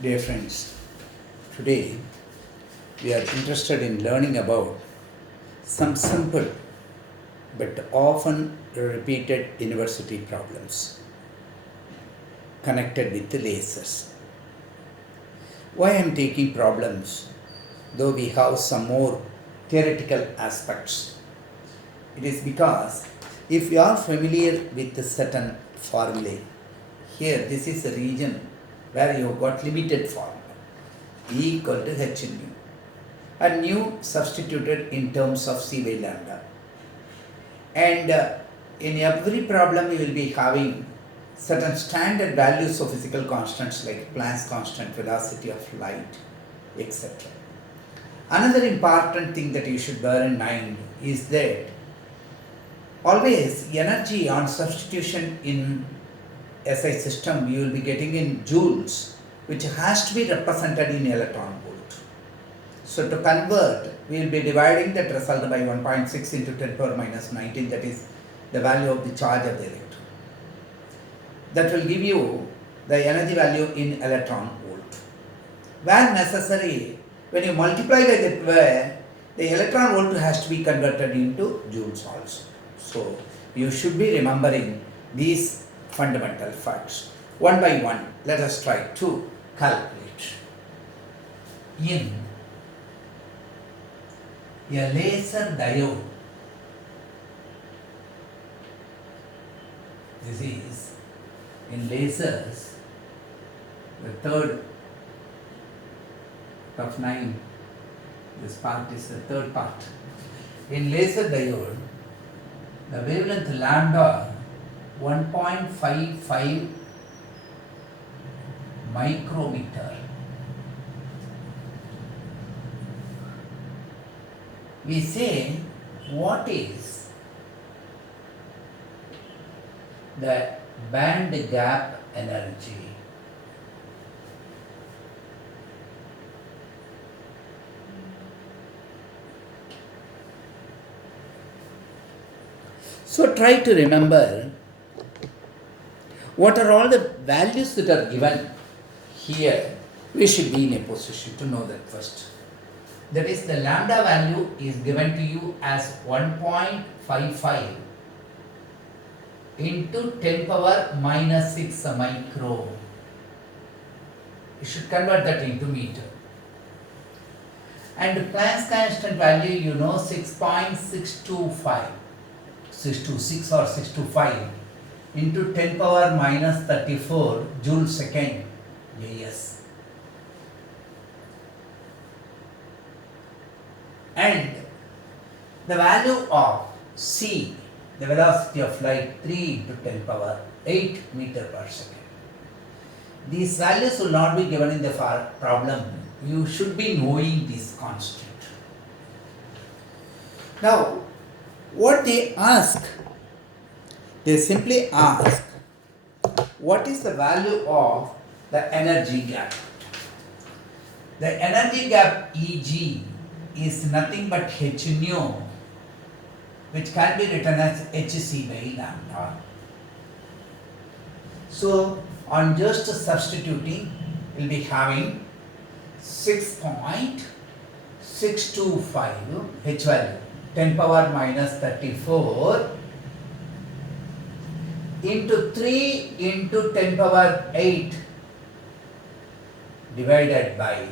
Dear friends, today we are interested in learning about some simple but often repeated university problems connected with the lasers. Why I am taking problems, though we have some more theoretical aspects? It is because if you are familiar with a certain formulae, here this is a region where you have got limited formula E equal to h nu and nu substituted in terms of c by lambda. And in every problem you will be having certain standard values of physical constants like Planck's constant, velocity of light, etc. Another important thing that you should bear in mind is that always energy on substitution in SI system you will be getting in joules, which has to be represented in electron volt. So to convert, we will be dividing that result by 1.6 into 10 power minus 19, that is the value of the charge of the electron. That will give you the energy value in electron volt. Where necessary, when you multiply by that where, the electron volt has to be converted into joules also. So you should be remembering these fundamental facts. One by one, let us try to calculate. In a laser diode, this is in lasers, the third of 9, this part is the third part. In laser diode, the wavelength lambda 1.55 micrometer. We say what is the band gap energy? So try to remember what are all the values that are given here. We should be in a position to know that first. That is, the lambda value is given to you as 1.55 into 10 power minus 6 micro. You should convert that into meter. And Planck's constant value, you know, 6.625, 626 or 625 into 10 power minus 34 joule second Jas. And the value of c, the velocity of light, 3 into 10 power 8 meter per second. These values will not be given in the problem. You should be knowing this constant. Now, what they ask, they simply ask, what is the value of the energy gap? The energy gap Eg is nothing but h nu, which can be written as hc by lambda. So on just substituting, we'll be having 6.625 h value, 10 power minus 34 into 3 into 10 power 8 divided by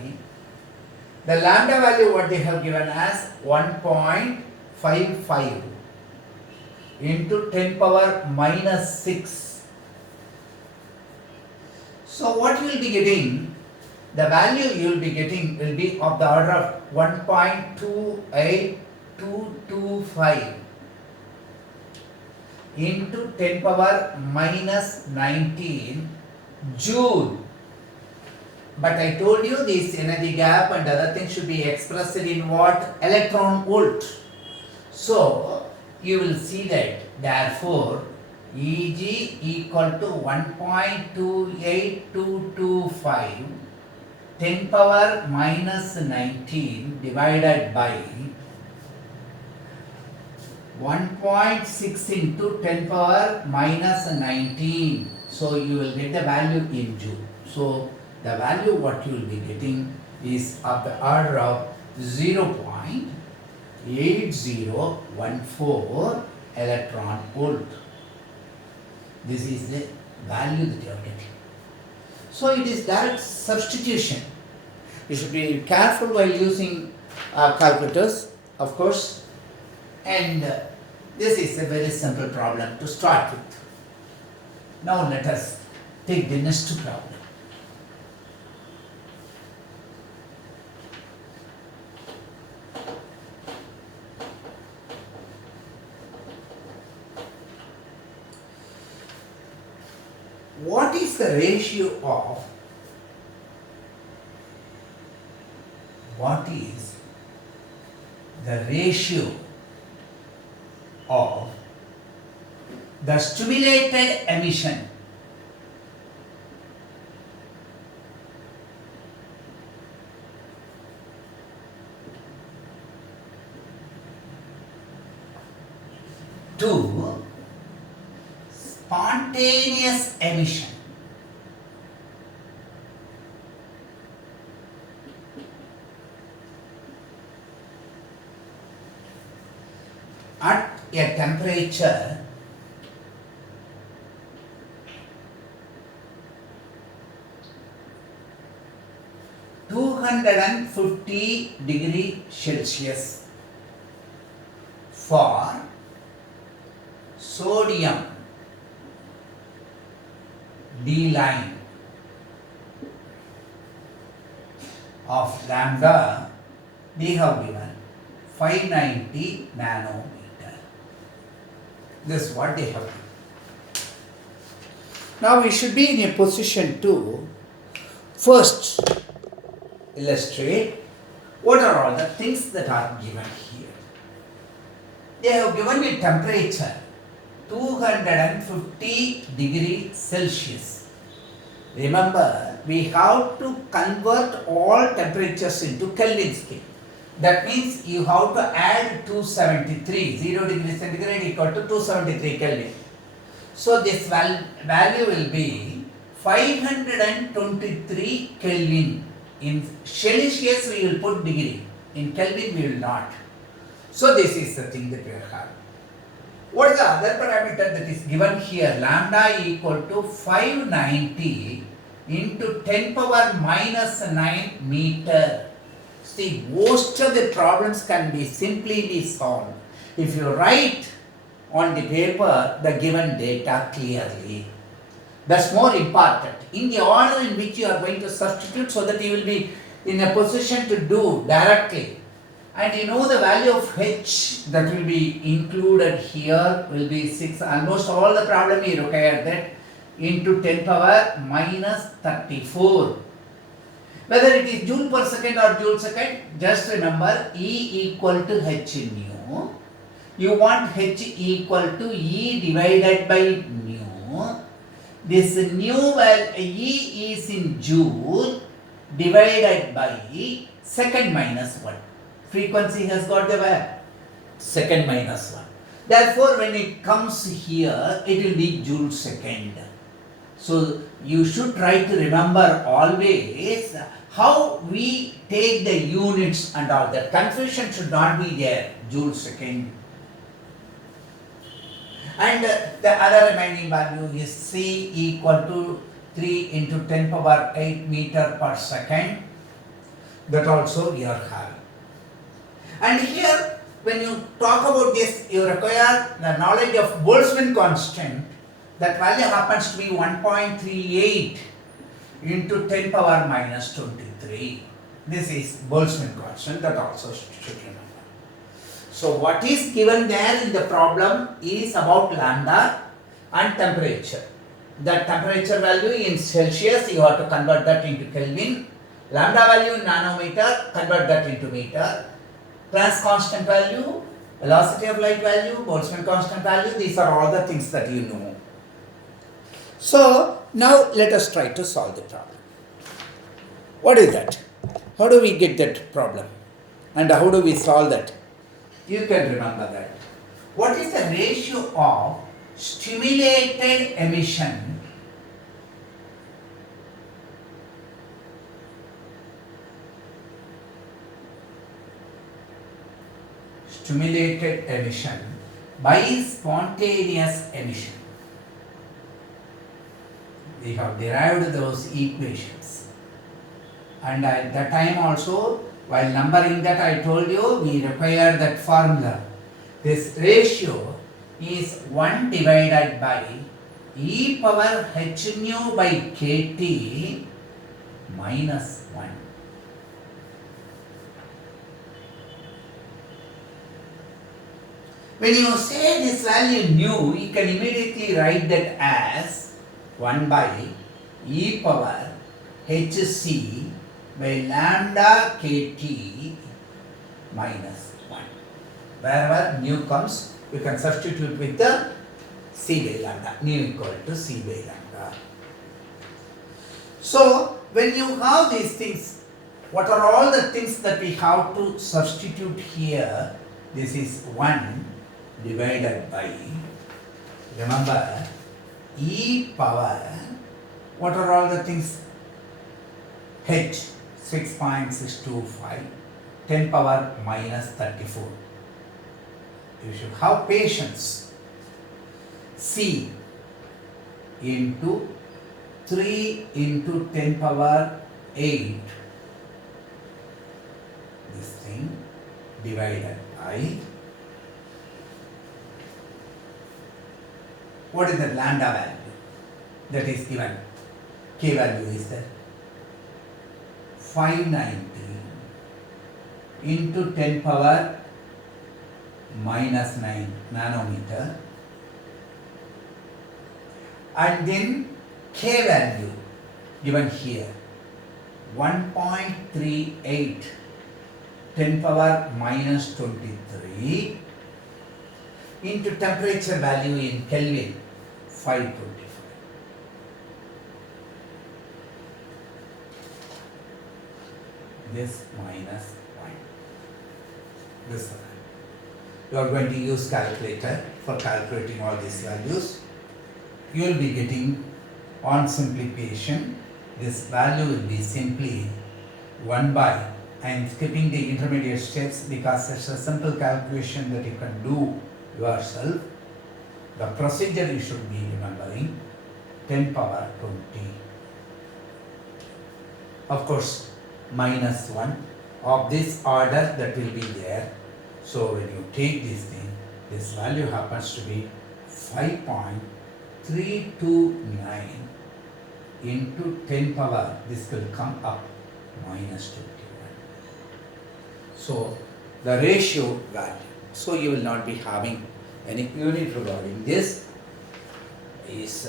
the lambda value what they have given as 1.55 into 10 power minus 6. So what you will be getting, the value you will be getting will be of the order of 1.28225 into 10 power minus 19 joule. But I told you this energy gap and other things should be expressed in what? Electron volt. So you will see that therefore Eg equal to 1.28225 10 power minus 19 divided by 1.6 into 10 power minus 19. So you will get the value in joule. So the value what you will be getting is of the order of 0.8014 electron volt. This is the value that you are getting. So it is direct substitution. You should be careful while using calculators, of course. And this is a very simple problem to start with. Now let us take the next problem. What is the ratio of the stimulated emission to spontaneous emission at a temperature (250°C) for sodium D line of lambda, they have given 590 nanometer. This is what they have given. Now we should be in a position to first illustrate what are all the things that are given here. They have given a temperature 250°C. Remember, we have to convert all temperatures into Kelvin scale. That means you have to add 273, 0 degree centigrade equal to 273 Kelvin. So this value will be 523 Kelvin. In Celsius we will put degree, in Kelvin we will not. So this is the thing that we are having. What is the other parameter that is given here? Lambda equal to 590 into 10 power minus 9 meter. See, most of the problems can be simply solved if you write on the paper the given data clearly. That's more important. In the order in which you are going to substitute, so that you will be in a position to do directly. And you know the value of H that will be included here will be 6. Almost all the problem you require that into 10 power minus 34. Whether it is joule per second or joule second, just remember E equal to H nu. You want H equal to E divided by nu. This nu E is in joule divided by second minus 1. Frequency has got the value second minus 1. Therefore, when it comes here, it will be joule second. So, you should try to remember always how we take the units and all that. Confusion should not be there, joule second. And the other remaining value is C equal to 3 into 10 power 8 meter per second. That also we are having. And here, when you talk about this, you require the knowledge of Boltzmann constant. That value happens to be 1.38 into 10 power minus 23. This is Boltzmann constant, that also should remember. So what is given there in the problem is about lambda and temperature. That temperature value in Celsius, you have to convert that into Kelvin. Lambda value in nanometer, convert that into meter. Planck's constant value, velocity of light value, Boltzmann constant value, these are all the things that you know. So, now let us try to solve the problem. What is that? How do we get that problem? And how do we solve that? You can remember that. What is the ratio of stimulated emission stimulated emission by spontaneous emission. We have derived those equations, and at that time also, while numbering that, I told you we require that formula. This ratio is 1 divided by e power h nu by kt minus 1. When you say this value nu, you can immediately write that as 1 by e power hc by lambda kt minus 1. Wherever nu comes, you can substitute with the c by lambda, nu equal to c by lambda. So, when you have these things, what are all the things that we have to substitute here? This is 1 divided by, remember, e power, what are all the things? H, 6.625, 10 power minus 34. You should have patience. C into 3 into 10 power 8, this thing, divided by, what is the lambda value that is given? K value is there. 590 into 10 power minus 9 nanometer, and then K value given here 1.38 10 power minus 23 into temperature value in Kelvin 525. This minus 1. This one. You are going to use calculator for calculating all these values. You will be getting on simplification. This value will be simply 1 by, I am skipping the intermediate steps because it's a simple calculation that you can do yourself. The procedure you should be remembering, 10 power 20. Of course, minus 1 of this order that will be there. So when you take this thing, this value happens to be 5.329 into 10 power, this will come up minus 21. So the ratio value. So you will not be having any unit regarding this. Is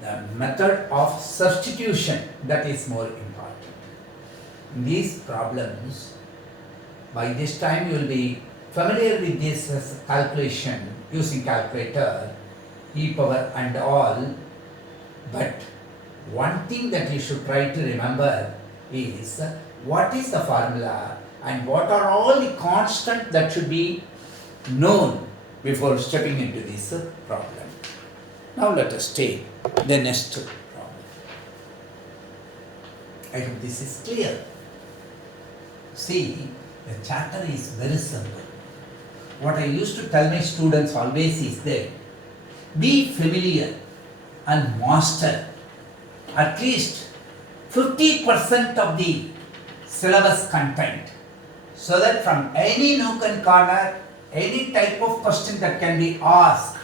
the method of substitution that is more important. In these problems, by this time you will be familiar with this calculation using calculator, e power and all, but one thing that you should try to remember is what is the formula and what are all the constants that should be known before stepping into this problem. Now let us take the next problem. I hope this is clear. See, the chapter is very simple. What I used to tell my students always is that be familiar and master at least 50% of the syllabus content, so that from any nook and corner, any type of question that can be asked,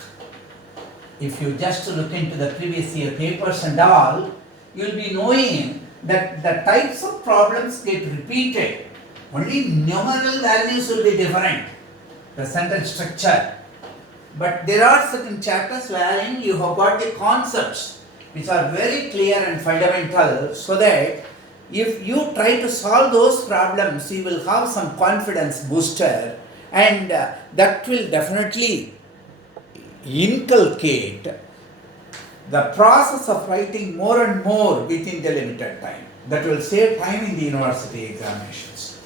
if you just look into the previous year papers and all, you will be knowing that the types of problems get repeated. Only numeral values will be different, the sentence structure. But there are certain chapters wherein you have got the concepts which are very clear and fundamental, so that if you try to solve those problems, you will have some confidence booster, and that will definitely inculcate the process of writing more and more within the limited time. That will save time in the university examinations.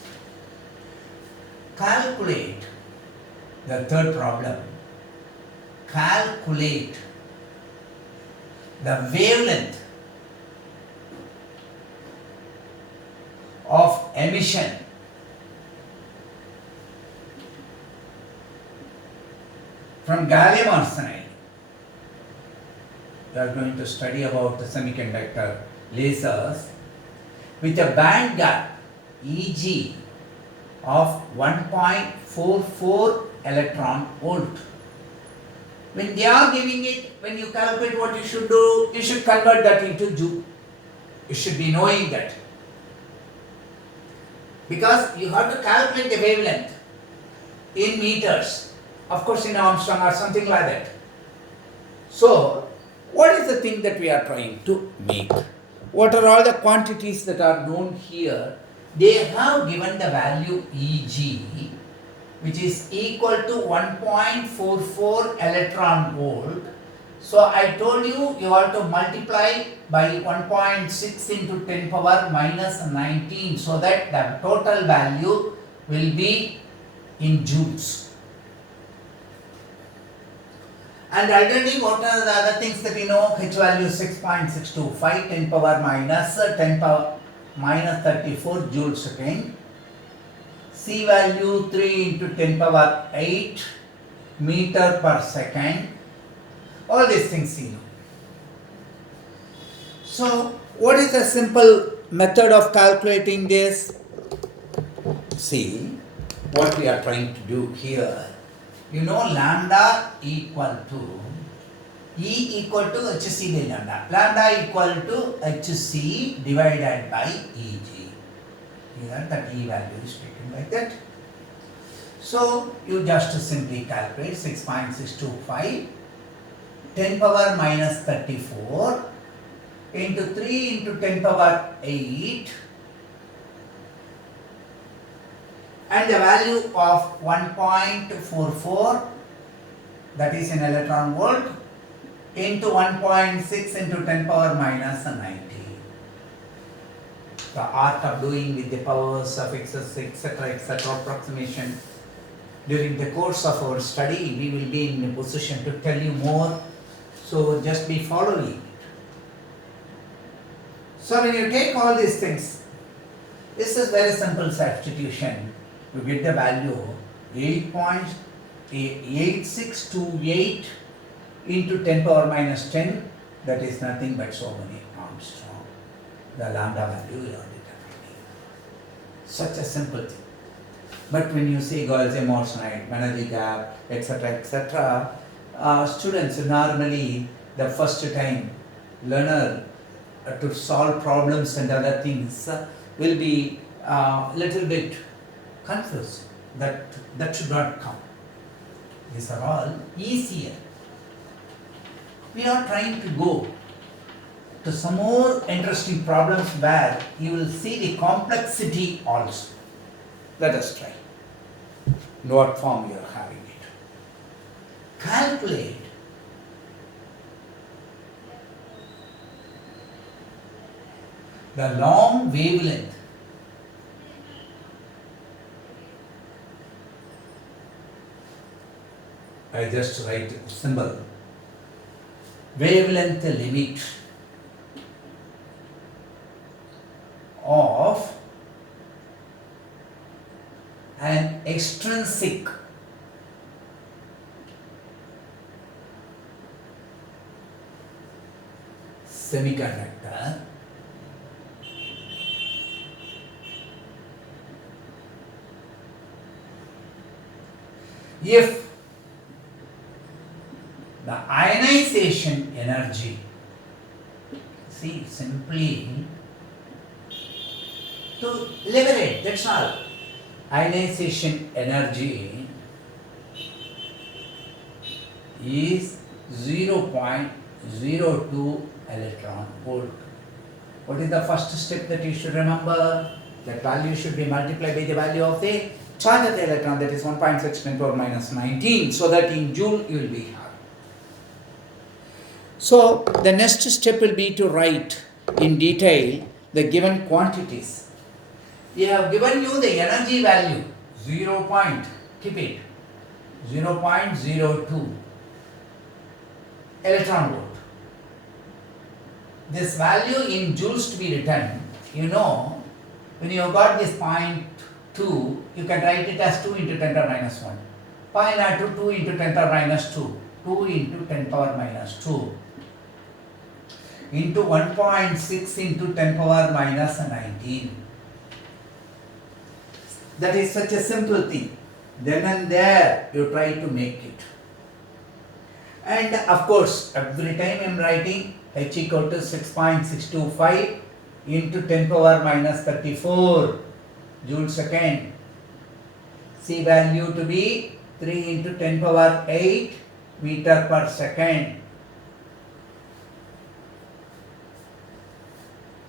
Calculate the third problem. Calculate the wavelength of emission from gallium arsenide. We are going to study about the semiconductor lasers with a band gap Eg of 1.44 electron volt. When they are giving it, when you calculate, what you should do, you should convert that into joule. You should be knowing that. Because you have to calculate the wavelength in meters, of course in Armstrong or something like that. So, what is the thing that we are trying to make? What are all the quantities that are known here? They have given the value Eg, which is equal to 1.44 electron volt. So I told you, you have to multiply by 1.6 into 10 power minus 19, so that the total value will be in joules. And already, what are the other things that you know? H value 6.625, 10 power minus 10 power minus 34 joules second. C value 3 into 10 power 8 meter per second. All these things you know. So, what is the simple method of calculating this? See, what we are trying to do here. You know, lambda equal to E equal to HC by lambda. Lambda equal to HC divided by Eg. Here that E value is taken like that. So, you just simply calculate 6.625 10 power minus 34 into 3 into 10 power 8 and the value of 1.44, that is in electron volt, into 1.6 into 10 power minus 90. The art of doing with the powers, suffixes, etc. approximation. During the course of our study, we will be in a position to tell you more. So just be following it. So when you take all these things, this is very simple substitution. You get the value 8.8628 into 10 power minus 10. That is nothing but so many Armstrong. The lambda value you are determining. Such a simple thing. But when you say gallium arsenide, energy gap, etc., students normally the first time learner to solve problems and other things will be little bit confused. That should not come. These are all easier. We are trying to go to some more interesting problems where you will see the complexity also. Let us try. In what form you are having it. Calculate the long wavelength I just write symbol. Wavelength limit of an extrinsic semiconductor if the ionization energy, see, simply to liberate, that's all. Ionization energy is 0.02 electron volt. What is the first step that you should remember? That value should be multiplied by the value of the charge of the electron, that is 1.6 × 10⁻⁹, so that in joule you will be having. So the next step will be to write in detail the given quantities. We have given you the energy value 0.02 electron volt. This value in joules to be written, you know, when you got this 0.2, you can write it as 2 × 10⁻⁴. pi naught to 2 into 10 power minus 2. 2 into 10 power minus 2 into 1.6 into 10 power minus 19. That is such a simple thing. Then and there you try to make it. And of course, every time I am writing h equal to 6.625 into 10 power minus 34 joule second. C value to be 3 into 10 power 8 meter per second.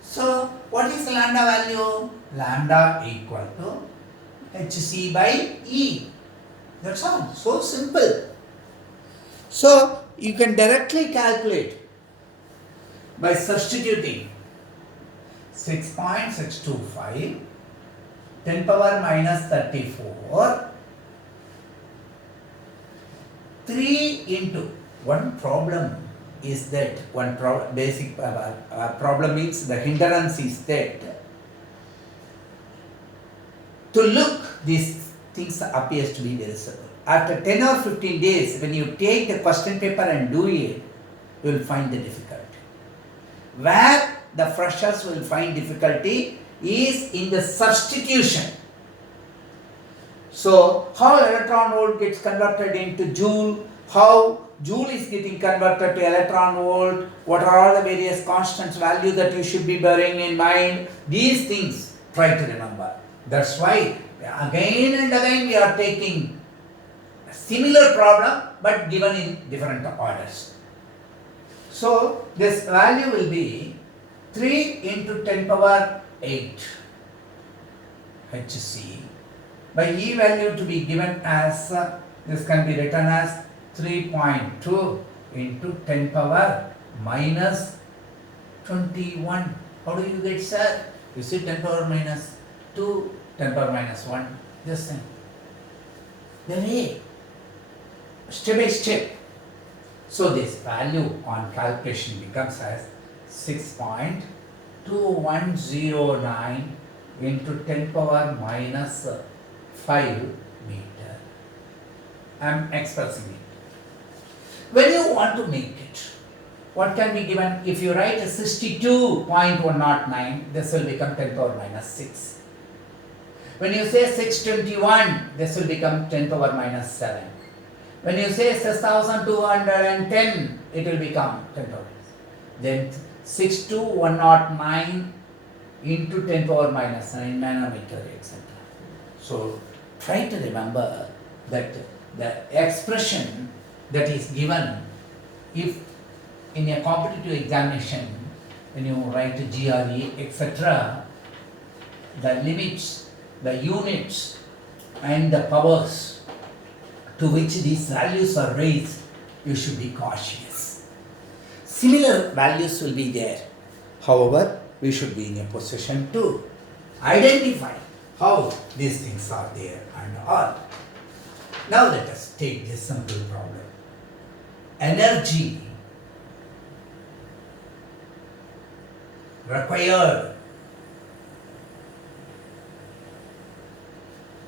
So, what is lambda value? Lambda equal to hc by E. That's all. So simple. So, you can directly calculate by substituting 6.625 10 power minus 34 3 into one problem is that one basic problem means the hindrance is that to look these things appears to be very simple. After 10 or 15 days, when you take the question paper and do it, you will find the difficulty. Where the freshers will find difficulty is in the substitution. So, how electron volt gets converted into joule, how joule is getting converted to electron volt, what are all the various constants value that you should be bearing in mind, these things try to remember. That's why again and again we are taking a similar problem but given in different orders. So, this value will be 3 into 10 power 8 Hc by E value to be given as, this can be written as 3.2 into 10 power minus 21. How do you get, sir? You see 10 power minus 2, 10 power minus 1, this thing. The way, step by step. So this value on calculation becomes as 6.2109 into 10 power minus 5 meter. I am expressing it. When you want to make it, what can be given? If you write 62.109, this will become 10 power minus 6. When you say 621, this will become 10 power minus 7. When you say 6210, it will become 10 power minus. Then 62109 into 10 power minus 9 nanometer, etc. So try to remember that the expression that is given, if in a competitive examination, when you write GRE, etc., the limits, the units and the powers to which these values are raised, you should be cautious. Similar values will be there. However, we should be in a position to identify how these things are there and all. Now let us take this simple problem. Energy required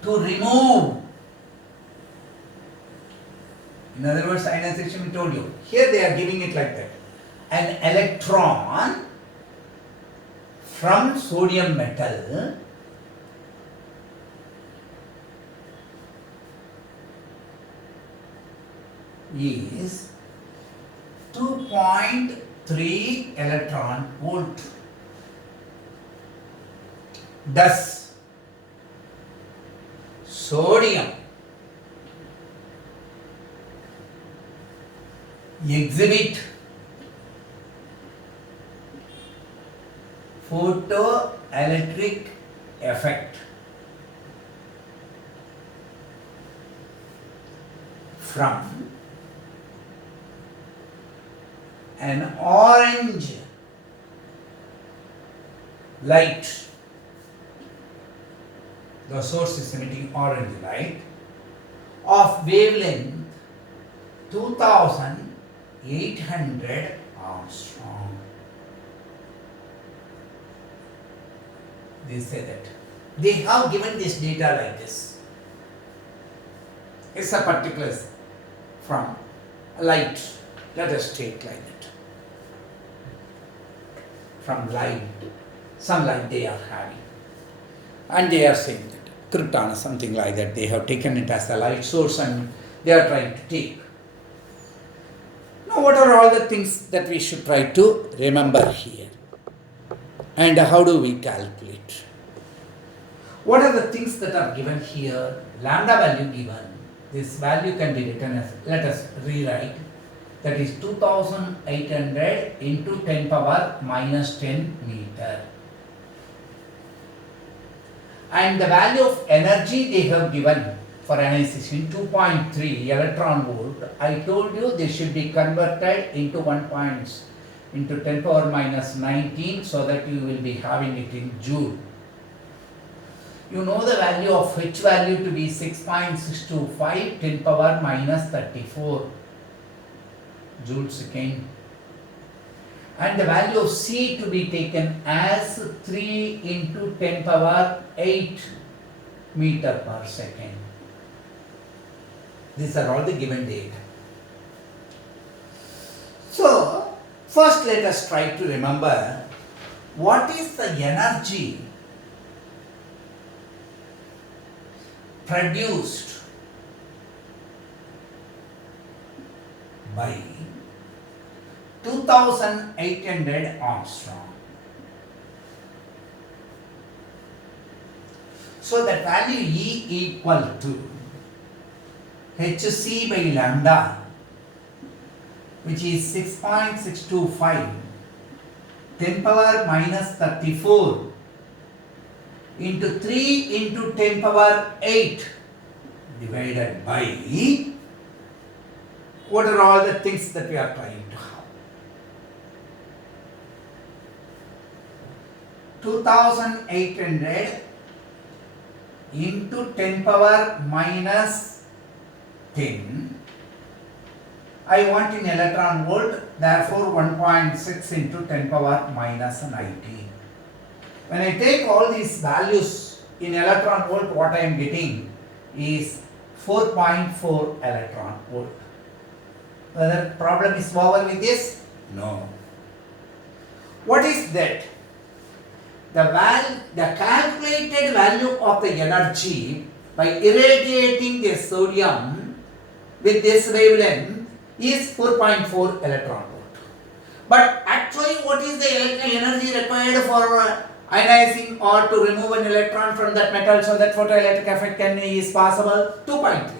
to remove, in other words, ionization we told you. Here they are giving it like that. An electron from sodium metal is 2.3 electron volt. Thus, sodium exhibit photoelectric effect from an orange light. The source is emitting orange light of wavelength 2800 Armstrong. They say that. They have given this data like this. is a particular from light. Let us take like that. From light, some light they are having. And they are saying that krypton or something like that, they have taken it as a light source and they are trying to take. Now, what are all the things that we should try to remember here? And how do we calculate? What are the things that are given here? Lambda value given. This value can be written as, let us rewrite, that is 2800 into 10 power minus 10 meter. And the value of energy they have given for annihilation 2.3 electron volt. I told you they should be converted into 1 points into 10 power minus 19 so that you will be having it in joule. You know the value of H value to be 6.625 10 power minus 34 joule second. And the value of C to be taken as 3 into 10 power 8 meter per second. These are all the given data. So, first let us try to remember what is the energy produced by 2800 Armstrong. So that value E equal to Hc by lambda, which is 6.625 10 power minus 34 into 3 into 10 power 8 divided by, what are all the things that we are trying to have? 2800 into 10 power minus 10. I want in electron volt, therefore 1.6 into 10 power minus 19. When I take all these values in electron volt, what I am getting is 4.4 electron volt. Whether problem is over with this? No. What is that? The calculated value of the energy by irradiating the sodium with this wavelength is 4.4 electron volt. But actually, what is the energy required for ionizing or to remove an electron from that metal so that photoelectric effect is possible? 2.3.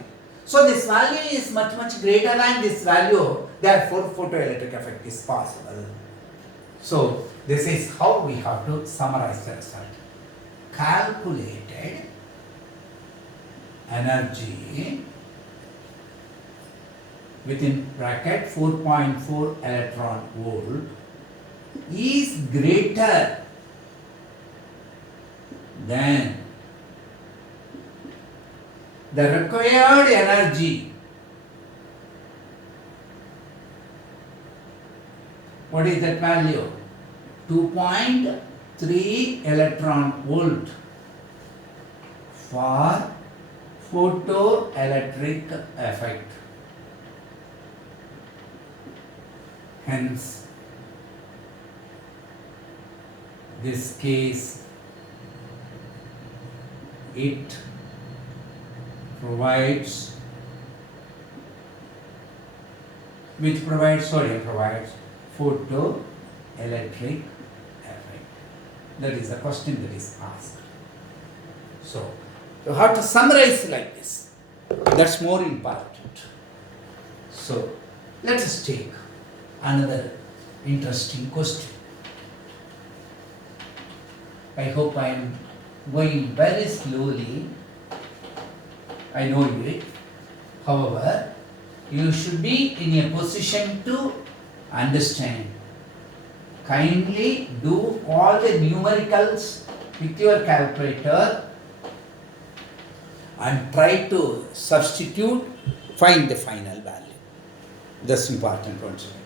So this value is much greater than this value, therefore photoelectric effect is possible. So this is how we have to summarize the result. Calculated energy within bracket 4.4 electron volt is greater than the required energy. What is that value? 2.3 electron volt for photoelectric effect. Hence, this case it provides, sodium provides photoelectric effect. That is the question that is asked. So, you have to summarize like this. That's more important. So, let us take another interesting question. I hope I am going very slowly. I know it. However, you should be in a position to understand. Kindly do all the numericals with your calculator and try to substitute, find the final value. That's important once again.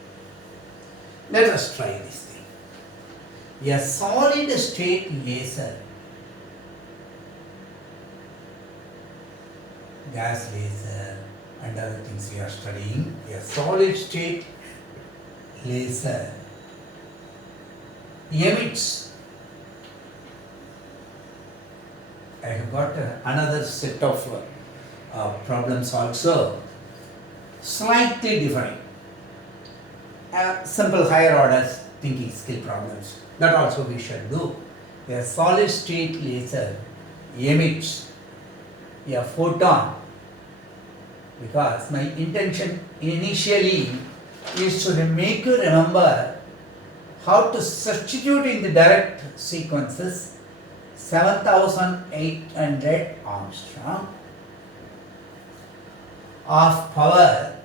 Let us try this thing. A solid state laser gas laser and other things we are studying. A solid state laser emits. I have got another set of problems also, slightly different. Simple higher order thinking skill problems. That also we shall do. A solid state laser emits a photon, because my intention initially is to make you remember how to substitute in the direct sequences 7800 Armstrong of power.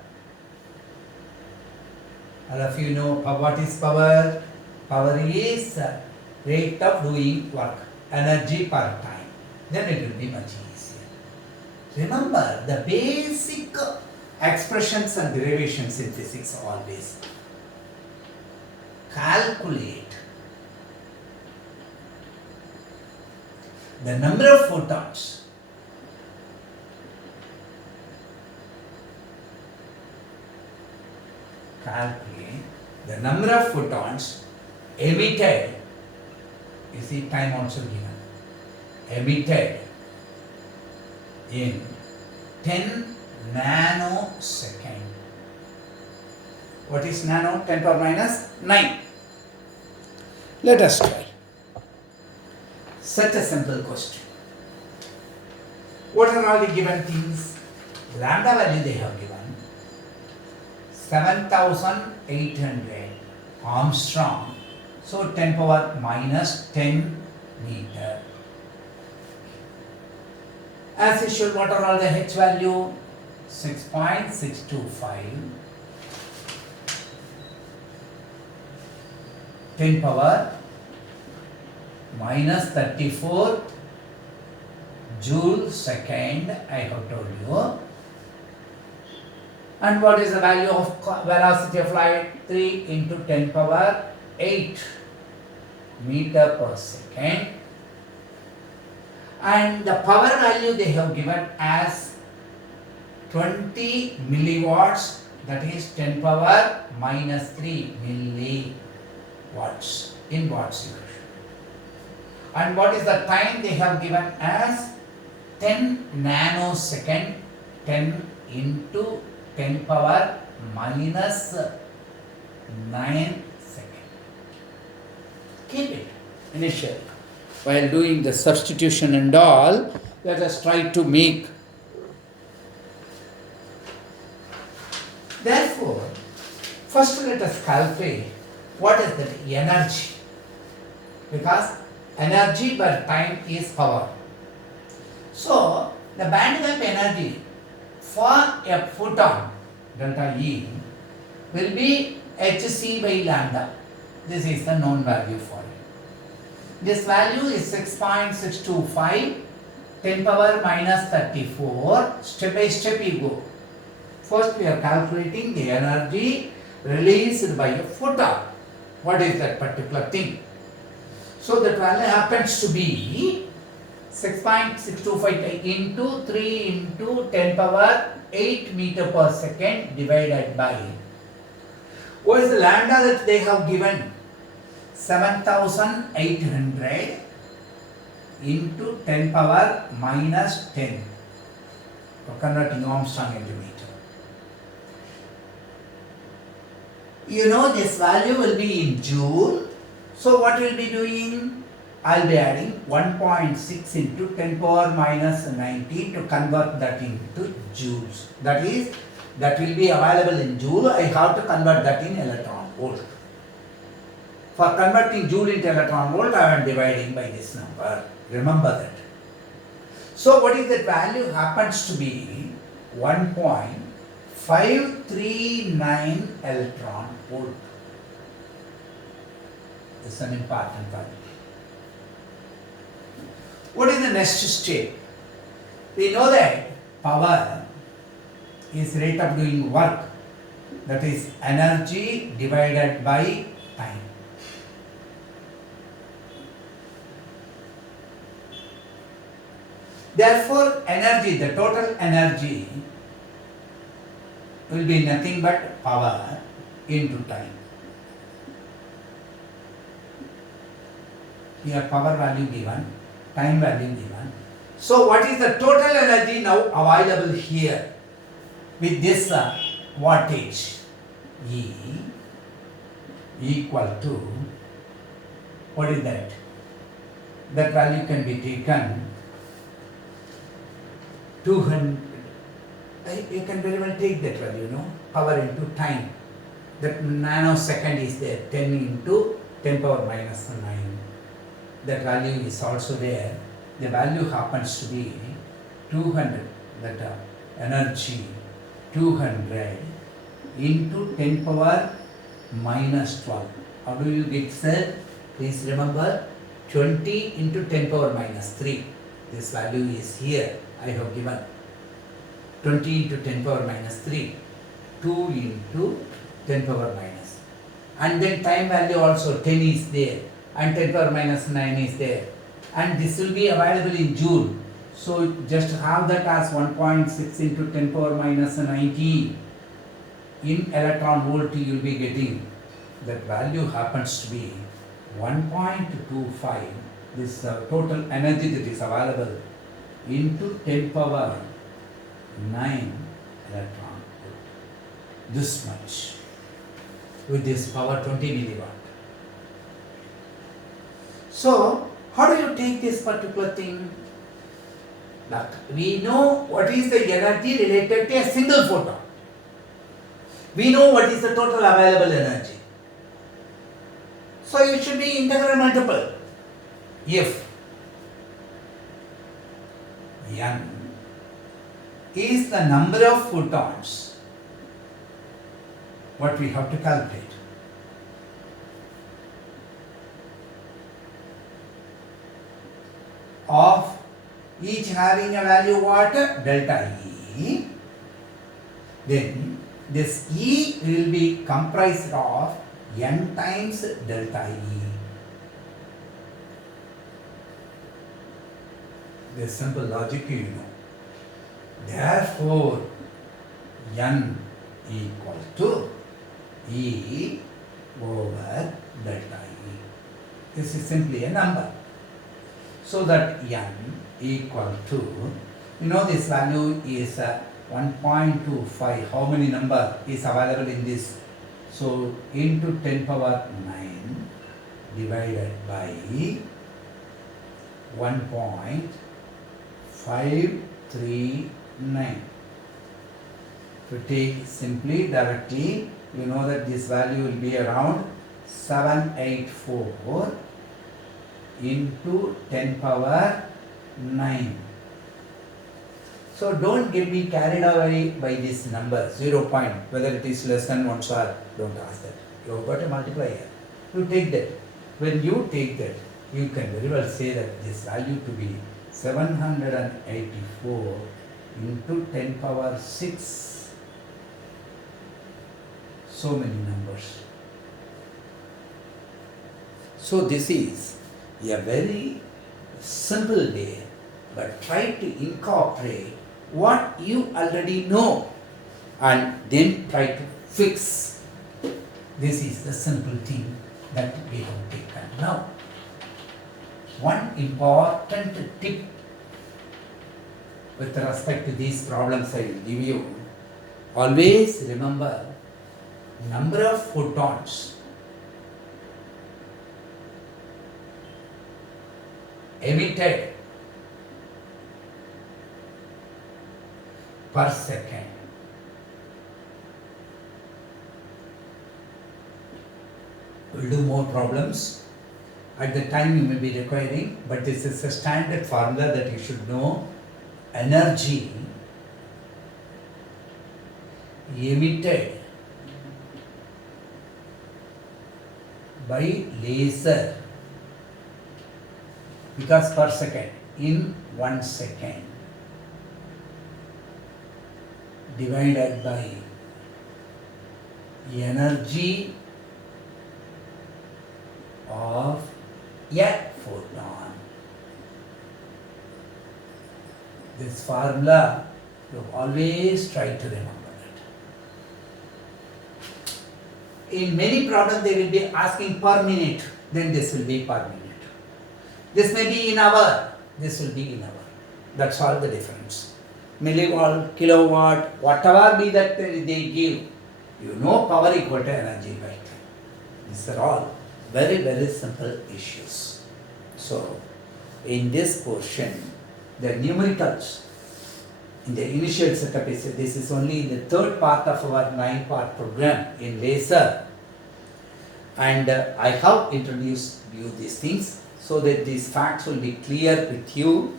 All of you know what is power? Power is rate of doing work, energy per time. Then it will be much easier. Remember the basic expressions and derivations in physics always. Calculate the number of photons emitted. You see, time also given. Emitted in 10 nanosecond. What is nano? 10 power minus 9. Let us try. Such a simple question. What are all the given things? Lambda value they have given 7800 Armstrong. So 10 power minus 10 meter. As usual, what are all the H value? 6.625. 10 power minus 34 joule second, I have told you. And what is the value of velocity of light? 3 into 10 power 8 meter per second. And the power value they have given as 20 milliwatts, that is 10 power minus 3 milliwatts in watts unit. And what is the time they have given as 10 nanosecond, 10 into 10 power minus 9 second. Keep it initially. While doing the substitution and all, let us try to make. Therefore, first let us calculate what is the energy, because energy per time is power. So, the band gap energy for a photon, delta E, will be hc by lambda. This is the known value for it. This value is 6.625, 10 power minus 34. Step by step you go. First we are calculating the energy released by a photon. What is that particular thing? So that value happens to be 6.625 into 3 into 10 power 8 meter per second divided by, what is the lambda that they have given? 7800 into 10 power minus 10. For converting Armstrong into meter. You know this value will be in joule. So what we will be doing? I will be adding 1.6 into 10 power minus 19 to convert that into joules. That is, that will be available in joule. I have to convert that in electron volt. For converting joule into electron volt, I am dividing by this number. Remember that. So what is that value? Happens to be 1.539 electron volt. This is an important value. What is the next step? We know that power is rate of doing work, that is energy divided by time. Therefore, energy, the total energy will be nothing but power into time. Here power value given, time value given. So what is the total energy now available here with this wattage? E equal to, what is that? That value can be taken 200. You can very well take that value, power into time. That nanosecond is there, 10 into 10 power minus 9. That value is also there. The value happens to be 200, that energy 200 into 10 power minus 12. How do you get that? Please remember 20 into 10 power minus 3. This value is here. I have given 20 into 10 power minus 3. 2 into 10 power minus. And then time value also 10 is there. And 10 power minus 9 is there. And this will be available in Joule. So just have that as 1.6 into 10 power minus 90 in electron volt you will be getting. That value happens to be 1.25. This total energy that is available into 10 power 9 electron volt. This much with this power 20 milliwatt. So, how do you take this particular thing? That we know what is the energy related to a single photon. We know what is the total available energy. So, it should be integral multiple. If n is the number of photons, what we have to calculate? Of each having a value what? Delta E. Then this E will be comprised of n times delta E. This simple logic you know. Therefore, n equal to E over delta E. This is simply a number. So that n equal to, this value is 1.25. How many number is available in this? So into 10 power 9 divided by 1.539. To take simply directly, you know that this value will be around 784 into 10 power 9. So don't get me carried away by this number, 0 point, whether it is less than 1 star, don't ask that. You have got a multiplier. You take that. When you take that, you can very well say that this value to be 784 into 10 power 6. So many numbers. So this is a very simple way, but try to incorporate what you already know and then try to fix. This is the simple thing that we have taken now. One important tip with respect to these problems I will give you. Always remember number of photons emitted per second. We'll do more problems. At the time you may be requiring, but this is a standard formula that you should know. Energy emitted by laser, because per second, in 1 second, divided by energy of a photon. This formula, you always try to remember that. In many problems they will be asking per minute, then this will be per minute. This may be in hour, this will be in hour. That's all the difference. Milliwatt, kilowatt, whatever be that they give, you know power equal to energy by time. These are all very, very simple issues. So, in this portion, the numericals in the initial setup is this is only the third part of our 9-part program in laser, and I have introduced you these things so that these facts will be clear with you.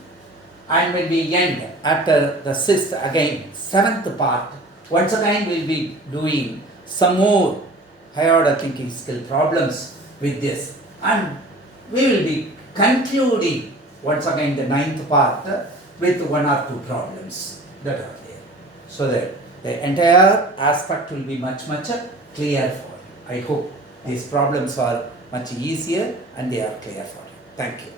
And when we end after the 6th, again 7th part, once again we'll be doing some more higher order thinking skill problems with this, and we will be concluding once again the 9th part with 1 or 2 problems that are there, so that the entire aspect will be much clear for you. I hope these problems are much easier and they are clear for you. Thank you.